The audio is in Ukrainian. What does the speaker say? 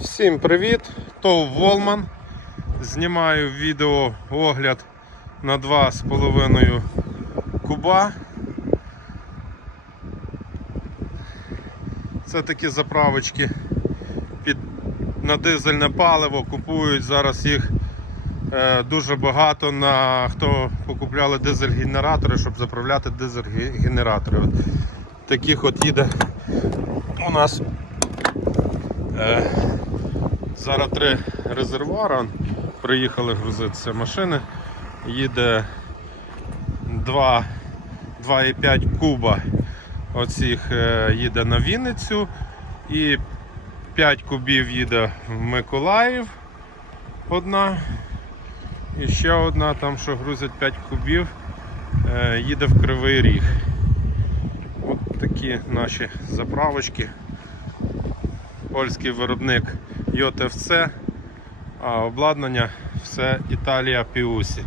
Всім привіт! ТОВ Волман. Знімаю відео огляд на 2,5 куба. Це такі заправочки під, на дизельне паливо. Купують зараз їх е, дуже багато на хто покупляли дизель-генератори, щоб заправляти дизель-генератори. Таких от їде у нас. Е, Зараз три резервуари. Приїхали грузитися машини. Їде 2,5 куба. Оцих е, їде на Вінницю і 5 кубів їде в Миколаїв. Одна. І ще одна, там що грузять 5 кубів, е, їде в Кривий Ріг. От такі наші заправочки польський виробник JTFC, а обладнання все Італія Піусі.